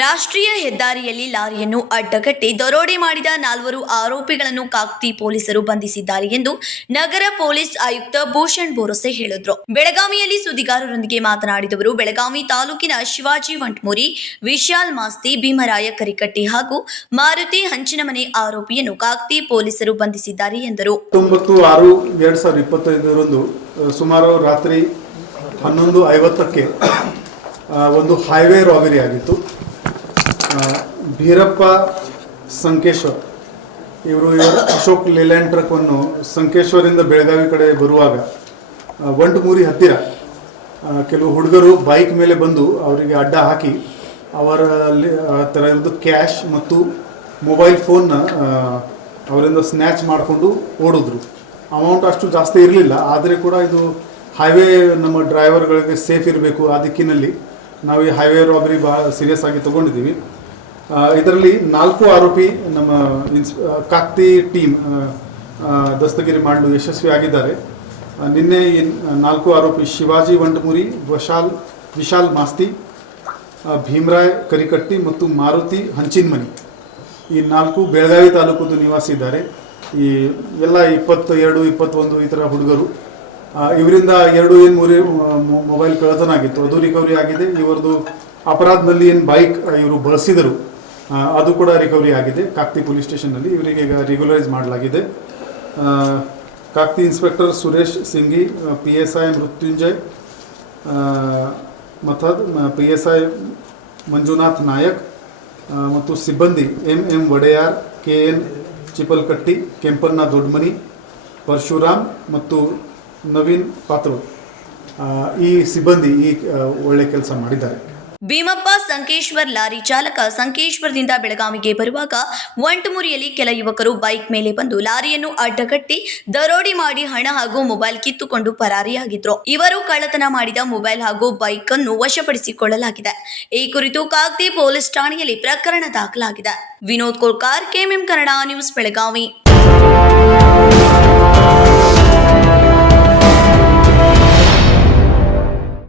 ರಾಷ್ಟ್ರೀಯ ಹೆದ್ದಾರಿಯಲ್ಲಿ ಲಾರಿಯನ್ನು ಅಡ್ಡಗಟ್ಟಿ ದರೋಡೆ ಮಾಡಿದ 4 ಆರೋಪಿಗಳನ್ನು ಕಾಕ್ತಿ ಪೊಲೀಸರು ಬಂಧಿಸಿದ್ದಾರೆ ಎಂದು ನಗರ ಪೊಲೀಸ್ ಆಯುಕ್ತ ಭೂಷಣ್ ಬೋರಸೆ ಹೇಳಿದರು. ಬೆಳಗಾವಿಯಲ್ಲಿ ಸುದ್ದಿಗಾರರೊಂದಿಗೆ ಮಾತನಾಡಿದವರು, ಬೆಳಗಾವಿ ತಾಲೂಕಿನ ಶಿವಾಜಿ ವಂಟ್ಮುರಿ, ವಿಶಾಲ್ ಮಾಸ್ತಿ, ಭೀಮರಾಯ ಕರಿಕಟ್ಟಿ ಹಾಗೂ ಮಾರುತಿ ಹಂಚಿನಮನೆ ಆರೋಪಿಯನ್ನು ಕಾಕ್ತಿ ಪೊಲೀಸರು ಬಂಧಿಸಿದ್ದಾರೆ ಎಂದರು. 19/6/2025 ಸುಮಾರು ರಾತ್ರಿ 11:50ಕ್ಕೆ ಒಂದು ಹೈವೇ ರಾಬರಿ ಆಗಿತ್ತು. ಭೀರಪ್ಪ ಸಂಕೇಶ್ವರ್ ಇವರು ಅಶೋಕ್ ಲೇಲ್ಯಾಂಡ್ ಟ್ರಕ್ವನ್ನು ಸಂಕೇಶ್ವರಿಂದ ಬೆಳಗಾವಿ ಕಡೆ ಬರುವಾಗ ವಂಟಮೂರಿ ಹತ್ತಿರ ಕೆಲವು ಹುಡುಗರು ಬೈಕ್ ಮೇಲೆ ಬಂದು ಅವರಿಗೆ ಅಡ್ಡ ಹಾಕಿ ಅವರಲ್ಲಿ ಥರ ಇರೋದು ಕ್ಯಾಶ್ ಮತ್ತು ಮೊಬೈಲ್ ಫೋನ್ನ ಅವರಿಂದ ಸ್ನ್ಯಾಚ್ ಮಾಡಿಕೊಂಡು ಓಡಿದ್ರು. ಅಮೌಂಟ್ ಅಷ್ಟು ಜಾಸ್ತಿ ಇರಲಿಲ್ಲ, ಆದರೆ ಕೂಡ ಇದು ಹೈವೇ ನಮ್ಮ ಡ್ರೈವರ್ಗಳಿಗೆ ಸೇಫ್ ಇರಬೇಕು, ಆ ದಿಕ್ಕಿನಲ್ಲಿ ನಾವು ಈ ಹೈವೇ ರಾಬರಿ ಭಾಳ ಸೀರಿಯಸ್ ಆಗಿ ತೊಗೊಂಡಿದ್ದೀವಿ. ಇದರಲ್ಲಿ 4 ಆರೋಪಿ ನಮ್ಮ ಕಾಕ್ತಿ ಟೀಮ್ ದಸ್ತಗಿರಿ ಮಾಡಲು ಯಶಸ್ವಿಯಾಗಿದ್ದಾರೆ. ನಿನ್ನೆ 4 ಆರೋಪಿ ಶಿವಾಜಿ ವಂಟಮುರಿ, ವಿಶಾಲ್ ಮಾಸ್ತಿ, ಭೀಮರಾಯ್ ಕರಿಕಟ್ಟಿ ಮತ್ತು ಮಾರುತಿ ಹಂಚಿನಮನಿ ಈ 4 ಬೆಳಗಾವಿ ತಾಲೂಕುದು ನಿವಾಸಿ ಇದ್ದಾರೆ. ಈ ಎಲ್ಲ 22, 21 ಈ ಥರ ಹುಡುಗರು. ಇವರಿಂದ 2-3 ಮೊಬೈಲ್ ಕಳ್ಳತನಾಗಿತ್ತು, ಅದು ರಿಕವರಿ ಆಗಿದೆ. ಇವರದು ಅಪರಾಧದಲ್ಲಿ ಏನು ಬೈಕ್ ಇವರು ಬಳಸಿದರು ಅದು ಕೂಡ ರಿಕವರಿ ಆಗಿದೆ ಕಾಕ್ತಿ ಪೊಲೀಸ್ ಸ್ಟೇಷನ್ನಲ್ಲಿ. ಇವರಿಗೆ ಈಗ ರೆಗ್ಯುಲರೈಸ್ ಮಾಡಲಾಗಿದೆ. Kakati inspector Suresh Singi, PSI Mrutyunjay Mathad, PSI Manjunath Nayak ಮತ್ತು ಸಿಬ್ಬಂದಿ MM ವಡೆಯಾರ್, KN ಚಿಪಲ್ಕಟ್ಟಿ, ಕೆಂಪಣ್ಣ ದೊಡ್ಡಮನಿ, ಪರಶುರಾಮ್ ಮತ್ತು ನವೀನ್ ಪಾತ್ರೋ ಈ ಸಿಬ್ಬಂದಿ ಈ ಒಳ್ಳೆ ಕೆಲಸ ಮಾಡಿದ್ದಾರೆ. ಭೀಮಪ್ಪ ಸಂಕೇಶ್ವರ್ ಲಾರಿ ಚಾಲಕ ಸಂಕೇಶ್ವರದಿಂದ ಬೆಳಗಾವಿಗೆ ಬರುವಾಗ ವಂಟಮುರಿಯಲ್ಲಿ ಕೆಲ ಯುವಕರು ಬೈಕ್ ಮೇಲೆ ಬಂದು ಲಾರಿಯನ್ನು ಅಡ್ಡಗಟ್ಟಿ ದರೋಡೆ ಮಾಡಿ ಹಣ ಹಾಗೂ ಮೊಬೈಲ್ ಕಿತ್ತುಕೊಂಡು ಪರಾರಿಯಾಗಿದ್ರು. ಇವರು ಕಳ್ಳತನ ಮಾಡಿದ ಮೊಬೈಲ್ ಹಾಗೂ ಬೈಕ್ ಅನ್ನು ವಶಪಡಿಸಿಕೊಳ್ಳಲಾಗಿದೆ. ಈ ಕುರಿತು ಕಾಕ್ತಿ ಪೊಲೀಸ್ ಠಾಣೆಯಲ್ಲಿ ಪ್ರಕರಣ ದಾಖಲಾಗಿದೆ. Vinod Kolkar, KMM Kannada news, Belagavi.